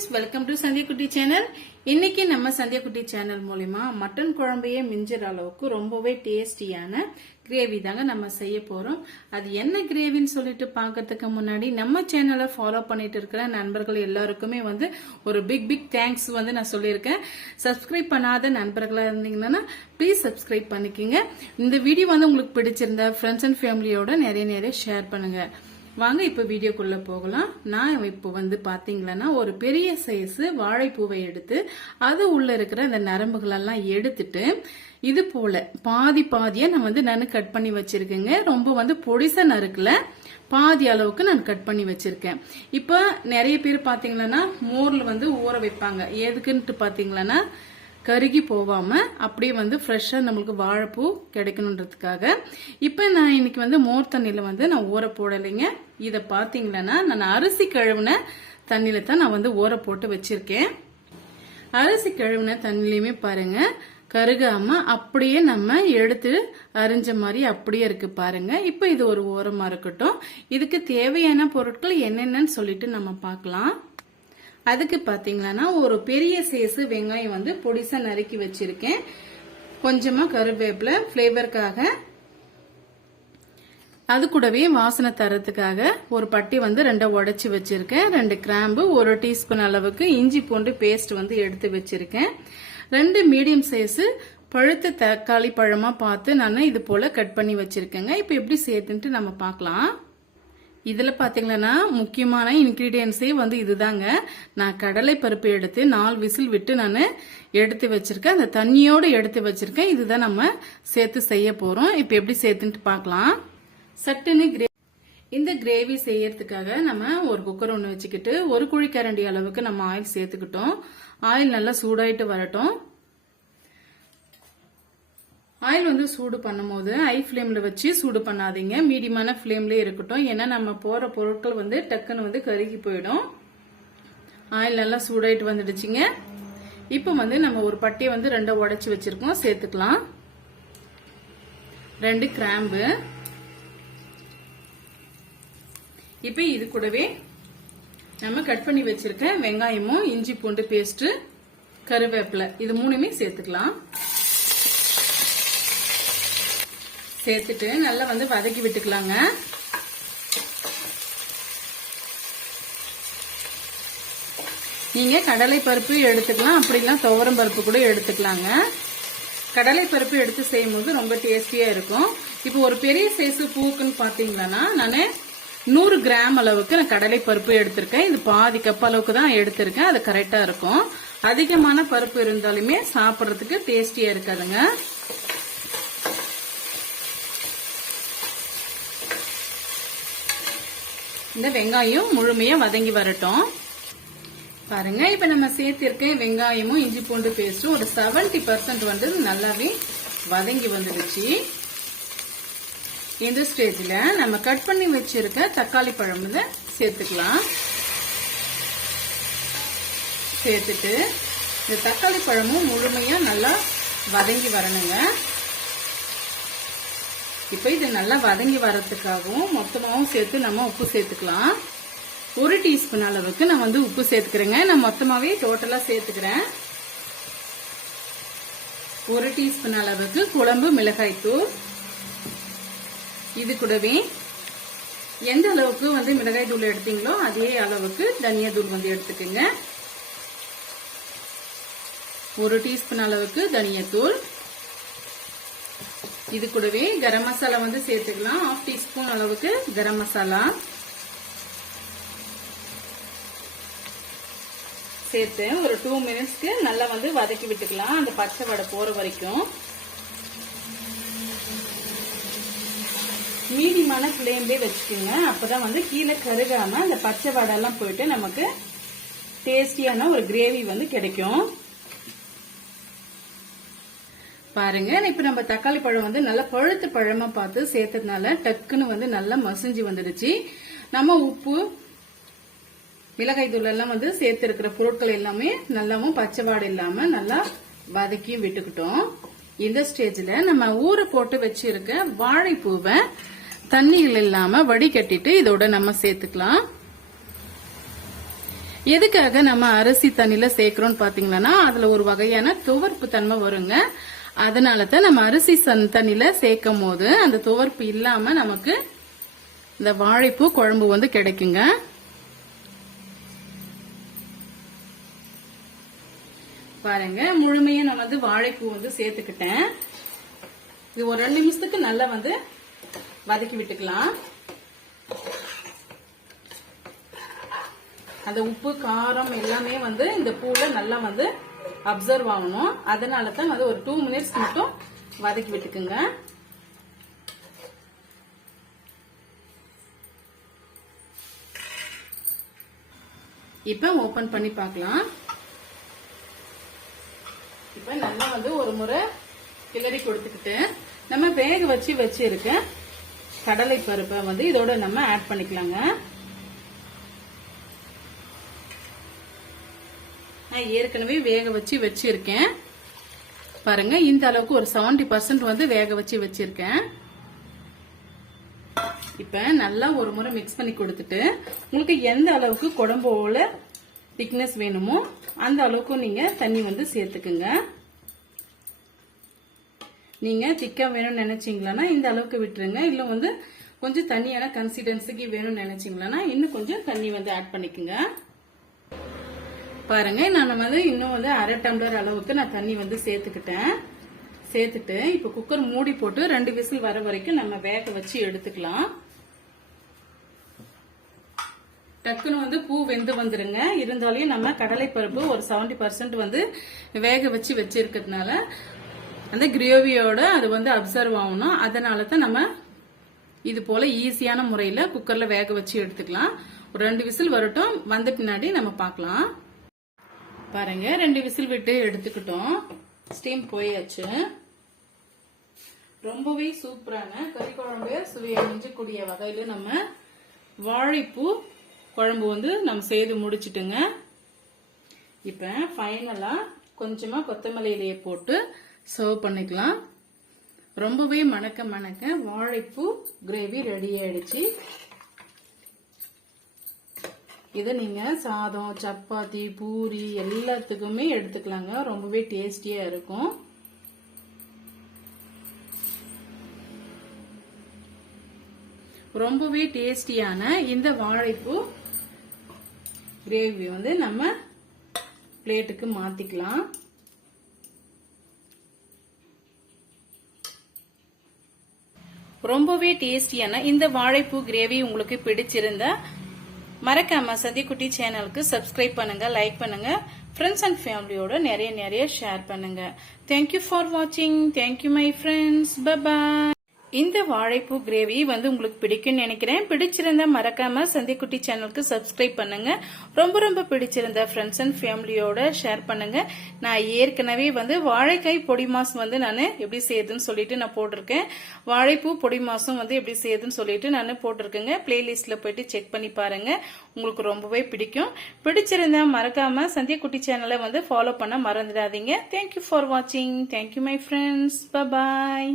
Friends welcome to Sandhya குட்டி channel இன்னைக்கு நம்ம சந்தியா குட்டி சேனல் மூலிமா மட்டன் குழம்பையே மிஞ்சிற அளவுக்கு ரொம்பவே டேஸ்டியான கிரேவி தாங்க நம்ம செய்ய போறோம். அது என்ன கிரேவின்னு சொல்லிட்டு பார்க்கறதுக்கு முன்னாடி நம்ம சேனலை ஃபாலோ பண்ணிட்டு இருக்கிற நண்பர்கள் எல்லாருக்குமே வந்து ஒரு பிக் பிக் தேங்க்ஸ் வந்து நான் சொல்லியிருக்கேன். சப்ஸ்கிரைப் பண்ணாத நண்பர்களா இருந்தீங்கன்னா ப்ளீஸ் சப்ஸ்கிரைப் பண்ணிக்கோங்க. இந்த வீடியோ வந்து உங்களுக்கு பிடிச்சிருந்தா ஃப்ரெண்ட்ஸ் அண்ட் ஃபேமிலியோட நிறைய நிறைய ஷேர் பண்ணுங்க. வாங்க இப்போ வீடியோக்குள்ள போகலாம். நான் இப்போ வந்து பாத்தீங்களன்னா ஒரு பெரிய சைஸ் வாழைப்பூவை எடுத்து அது உள்ள இருக்கிற அந்த நரம்புகளெல்லாம் எடுத்துட்டு இது போல பாதி பாதியா நான் வந்து நான் கட் பண்ணி வச்சிருக்கேங்க. ரொம்ப வந்து பொடிசா நறுக்கல பாதி அளவுக்கு நான் கட் பண்ணி வச்சிருக்கேன். இப்போ நிறைய பேர் பாத்தீங்கன்னா மோர்ல வந்து ஊற வைப்பாங்க. எதுக்குன்ட்டு பாத்தீங்கன்னா கருகி போகாமல் அப்படியே வந்து ஃப்ரெஷ்ஷாக நம்மளுக்கு வாழைப்பூ கிடைக்கணுன்றதுக்காக. இப்போ நான் இன்னைக்கு வந்து மோர் தண்ணியில் வந்து நான் ஊற போடலைங்க. இதை பார்த்தீங்களன்னா நான் அரிசி கழுவுன தண்ணியில தான் நான் வந்து ஊற போட்டு வச்சிருக்கேன். அரிசி கழுவுன தண்ணிலையுமே பாருங்க கருகாம அப்படியே நம்ம எடுத்து அரிஞ்ச மாதிரி அப்படியே இருக்கு பாருங்க. இப்போ இது ஒரு ஓரமா இருக்கட்டும். இதுக்கு தேவையான பொருட்கள் என்னென்னன்னு சொல்லிட்டு நம்ம பார்க்கலாம். அதுக்கு பார்த்தீங்கன்னா ஒரு பெரிய சேசு வெங்காயம் வந்து பொடிசா நறுக்கி வச்சிருக்கேன். கொஞ்சமா கருவேப்பிலை ஃப்ளேவருக்காக அது கூடவே வாசனை தரத்துக்காக ஒரு பட்டி வந்து ரெண்டா உடச்சி வச்சிருக்கேன். ரெண்டு கிராம்பு ஒரு டீஸ்பூன் அளவுக்கு இஞ்சி பூண்டு பேஸ்ட் வந்து எடுத்து வச்சிருக்கேன். ரெண்டு மீடியம் சைஸு பழுத்த தக்காளி பழமா பார்த்து நான் இது போல கட் பண்ணி வச்சிருக்கேங்க. இப்போ எப்படி சேர்த்துன்ட்டு நம்ம பார்க்கலாம். இதில் பார்த்தீங்கன்னா முக்கியமான இன்க்ரீடியன்ஸே வந்து இதுதாங்க. நான் கடலை பருப்பு எடுத்து நாலு விசில் விட்டு நான் எடுத்து வச்சிருக்கேன். அந்த தண்ணியோடு எடுத்து வச்சிருக்கேன். இதுதான் நம்ம சேர்த்து செய்ய போகிறோம் இப்போ எப்படி சேர்த்துன்ட்டு பார்க்கலாம் சட்டுன்னு கிரே இந்த கிரேவி செய்யறதுக்காக நம்ம ஒரு குக்கர் ஒன்று வச்சுக்கிட்டு ஒரு குழிக்கரண்டி அளவுக்கு நம்ம ஆயில் சேர்த்துக்கிட்டோம். ஆயில் நல்லா சூடாயிட்டு வரட்டும். ஆயில் வந்து சூடு பண்ணும்போது ஹை ஃப்ளேமில் வச்சு சூடு பண்ணாதீங்க. மீடியமான ஃப்ளேம்லேயே இருக்கட்டும். ஏன்னா நம்ம போகிற பொருட்கள் வந்து டக்குன்னு வந்து கருகி போயிடும். ஆயில் நல்லா சூடாயிட்டு வந்துடுச்சுங்க. இப்போ வந்து நம்ம ஒரு பட்டியை வந்து ரெண்டை உடச்சி வச்சிருக்கோம். சேர்த்துக்கலாம். ரெண்டு கிராம்பு. இப்போ இது கூடவே நம்ம கட் பண்ணி வச்சிருக்க வெங்காயமும் இஞ்சி பூண்டு பேஸ்ட் கருவேப்பிலை. இது மூணுமே சேர்த்துக்கலாம். சேர்த்துட்டு நல்லா வந்து வதக்கி விட்டுக்கலாங்க. நீங்க கடலை பருப்பு எடுத்துக்கலாம் அப்படிலாம் துவரம் பருப்பு கூட எடுத்துக்கலாங்க. கடலை பருப்பு எடுத்து செய்யும்போது ரொம்ப டேஸ்டியா இருக்கும். இப்போ ஒரு பெரிய சைஸு பூக்குன்னு பாத்தீங்கன்னா நான் நூறு கிராம் அளவுக்கு நான் கடலை பருப்பு எடுத்திருக்கேன். இது பாதி கப் அளவுக்கு தான் எடுத்திருக்கேன். அது கரெக்டா இருக்கும். அதிகமான பருப்பு இருந்தாலுமே சாப்பிட்றதுக்கு டேஸ்டியா இருக்காதுங்க. இந்த வெங்காயம் முழுமையா வதங்கி வரட்டும். பாருங்க இப்ப நம்ம சேர்த்திருக்க வெங்காயமும் இஞ்சி பூண்டு பேஸ்டும் ஒரு செவன்டி பர்சன்ட் வந்து நல்லாவே வதங்கி வந்துடுச்சு. இந்த ஸ்டேஜ்ல நம்ம கட் பண்ணி வச்சிருக்க தக்காளி பழம் வந்து சேர்த்துக்கலாம். சேர்த்துட்டு இந்த தக்காளி பழமும் முழுமையா நல்லா வதங்கி வரணுங்க. இப்போ இது நல்லா வதங்கி வரத்துக்காகவும் மொத்தமாகவும் சேர்த்து நம்ம உப்பு சேர்த்துக்கலாம். ஒரு டீஸ்பூன் அளவுக்கு நான் வந்து உப்பு சேர்த்துக்கிறேங்க. நான் மொத்தமாகவே டோட்டலாக சேர்த்துக்கிறேன். ஒரு டீஸ்பூன் அளவுக்கு குழம்பு மிளகாய்த்தூள் இது கூடவே எந்த அளவுக்கு வந்து மிளகாய் தூள் எடுத்தீங்களோ அதே அளவுக்கு தனியா தூள் வந்து எடுத்துக்கோங்க. ஒரு டீஸ்பூன் அளவுக்கு தனியத்தூள் இது கூடவே கரம் மசாலா வந்து சேர்த்துக்கலாம். ஆஃப் டீஸ்பூன் அளவுக்கு கரம் மசாலா சேர்த்து ஒரு டூ மினிட்ஸ்க்கு நல்லா வந்து வதக்கி விட்டுக்கலாம். அந்த பச்சை வடை போற வரைக்கும். மீடியமான ஃப்ளேம்லேயே வச்சுக்கோங்க. அப்பதான் வந்து கீழே கருகாம அந்த பச்சை வடை எல்லாம் போயிட்டு நமக்கு டேஸ்டியான ஒரு கிரேவி வந்து கிடைக்கும். பாருங்க. இப்ப நம்ம தக்காளி பழம் வந்து நல்லா பழுத்து பழமா பார்த்து சேர்த்ததுனால டக்குன்னு வந்து நல்லா மசிஞ்சு வந்துடுச்சு. நம்ம உப்பு மிளகாய் தூள் எல்லாம் வந்து சேர்த்து இருக்கிற பொருட்கள் எல்லாமே நல்லாவும் பச்சைவாடு இல்லாம நல்லா வதக்கி விட்டுக்கிட்டோம். இந்த ஸ்டேஜ்ல நம்ம ஊற போட்டு வச்சிருக்க வாழைப்பூவை தண்ணிகள் இல்லாம வடிகட்டிட்டு இதோட நம்ம சேர்த்துக்கலாம். எதுக்காக நம்ம அரிசி தண்ணியில சேர்க்கிறோம் பாத்தீங்கன்னா அதுல ஒரு வகையான துவர்ப்பு தன்மை வருங்க. அதனால தான் நம்ம அரிசி சன் தண்ணியில சேர்க்கும் போது அந்த துவர்ப்பு இல்லாம நமக்கு இந்த வாழைப்பூ குழம்பு வந்து கிடைக்குங்க. பாருங்க முழுமையா நான் வந்து வாழைப்பூ வந்து சேர்த்துக்கிட்டேன். இது ஒரு ரெண்டு நிமிஷத்துக்கு நல்லா வந்து வதக்கி விட்டுக்கலாம். அந்த உப்பு காரம் எல்லாமே வந்து இந்த பூல நல்லா வந்து அப்சர்வ் ஆகணும். அதனால தான் அது ஒரு டூ மினிட்ஸ் மட்டும் வதக்கி விட்டுக்குங்க. இப்ப ஓபன் பண்ணி பார்க்கலாம். இப்ப நல்லா வந்து ஒரு முறை கிளறி கொடுத்துக்கிட்டு நம்ம வேக வச்சு வச்சிருக்க கடலை பருப்பை வந்து இதோட நம்ம ஆட் பண்ணிக்கலாங்க. நான் ஏற்கனவே வேக வச்சு வச்சிருக்கேன். பாருங்க இந்த அளவுக்கு ஒரு செவன்டி பர்சன்ட் வந்து வேக வச்சு வச்சிருக்கேன். இப்ப நல்லா ஒரு முறை மிக்ஸ் பண்ணி கொடுத்துட்டு உங்களுக்கு எந்த அளவுக்கு குடம்போல திக்னஸ் வேணுமோ அந்த அளவுக்கு நீங்க தண்ணி வந்து சேர்த்துக்குங்க. நீங்க திக்கா வேணும்னு நினைச்சீங்களா இந்த அளவுக்கு விட்டுருங்க. இல்ல வந்து கொஞ்சம் தண்ணியான கன்சிஸ்டன்சிக்கு வேணும்னு நினைச்சீங்களா இன்னும் கொஞ்சம் தண்ணி வந்து ஆட் பண்ணிக்கோங்க. பாருங்க நான் வந்து இன்னும் வந்து அரை டம்ளர் அளவுக்கு நான் தண்ணி வந்து சேர்த்துக்கிட்டேன். சேர்த்துட்டு இப்ப குக்கர் மூடி போட்டு ரெண்டு விசில் வர வரைக்கும் நம்ம வேக வச்சு எடுத்துக்கலாம். டக்குன்னு வந்து பூ வெந்து வந்துருங்க. இருந்தாலும் நம்ம கடலைப்பருப்பு ஒரு செவன்டி பர்சன்ட் வந்து வேக வச்சு வச்சிருக்கிறதுனால அந்த கிரேவியோட அது வந்து அப்சர்வ் ஆகணும். அதனால தான் நம்ம இது போல ஈஸியான முறையில குக்கர்ல வேக வச்சு எடுத்துக்கலாம். ஒரு ரெண்டு விசில் வரட்டும். வந்த பின்னாடி நம்ம பார்க்கலாம். பாருங்க ரெண்டு விசில் விட்டு எடுத்துக்கிட்டோம். ஸ்டீம் போயாச்சு. ரொம்பவே சூப்பரான கறி குழம்பு சுவையை மிஞ்சக்கூடிய வகையில நம்ம வாழைப்பூ குழம்பு வந்து நம்ம செய்து முடிச்சிட்டுங்க. இப்ப ஃபைனலா கொஞ்சமா கொத்தமல்லி இலையை போட்டு சர்வ் பண்ணிக்கலாம். ரொம்பவே மணக்க மணக்க வாழைப்பூ கிரேவி ரெடி ஆயிடுச்சு. இதை நீங்க சாதம் சப்பாத்தி பூரி எல்லாத்துக்குமே எடுத்துக்கலாங்க. ரொம்பவே டேஸ்டியா இருக்கும். ரொம்பவே டேஸ்டியான இந்த வாழைப்பூ கிரேவி வந்து நம்ம பிளேட்டுக்கு மாத்திக்கலாம். ரொம்பவே டேஸ்டியான இந்த வாழைப்பூ கிரேவி உங்களுக்கு பிடிச்சிருந்தா மறக்காம சந்திக்குட்டி சேனலுக்கு சப்ஸ்கிரைப் பண்ணுங்க லைக் பண்ணுங்க. ஃப்ரெண்ட்ஸ் அண்ட் ஃபேமிலியோட நிறைய நிறைய ஷேர் பண்ணுங்க. தேங்க்யூ ஃபார் வாட்சிங் thank you my friends bye bye இந்த வாழைப்பூ கிரேவி வந்து உங்களுக்கு பிடிக்கும்னு நினைக்கிறேன். பிடிச்சிருந்தா மறக்காம சந்திக்குட்டி சேனலுக்கு சப்ஸ்கிரைப் பண்ணுங்க. ரொம்ப ரொம்ப பிடிச்சிருந்த ஃப்ரெண்ட்ஸ் அண்ட் ஃபேமிலியோட ஷேர் பண்ணுங்க. நான் ஏற்கனவே வந்து வாழைக்காய் பொடி மாசம் வந்து நான் எப்படி செய்யுதுன்னு சொல்லிட்டு நான் போட்டிருக்கேன். வாழைப்பூ பொடி மாசம் வந்து எப்படி செய்யுதுன்னு சொல்லிட்டு நான் போட்டிருக்கேங்க. பிளேலிஸ்ட்ல போயிட்டு செக் பண்ணி பாருங்க. உங்களுக்கு ரொம்பவே பிடிக்கும். பிடிச்சிருந்தா மறக்காம சந்தியக்குட்டி சேனலை வந்து ஃபாலோ பண்ண மறந்துடாதீங்க. தேங்க்யூ ஃபார் வாட்சிங் thank you my friends bye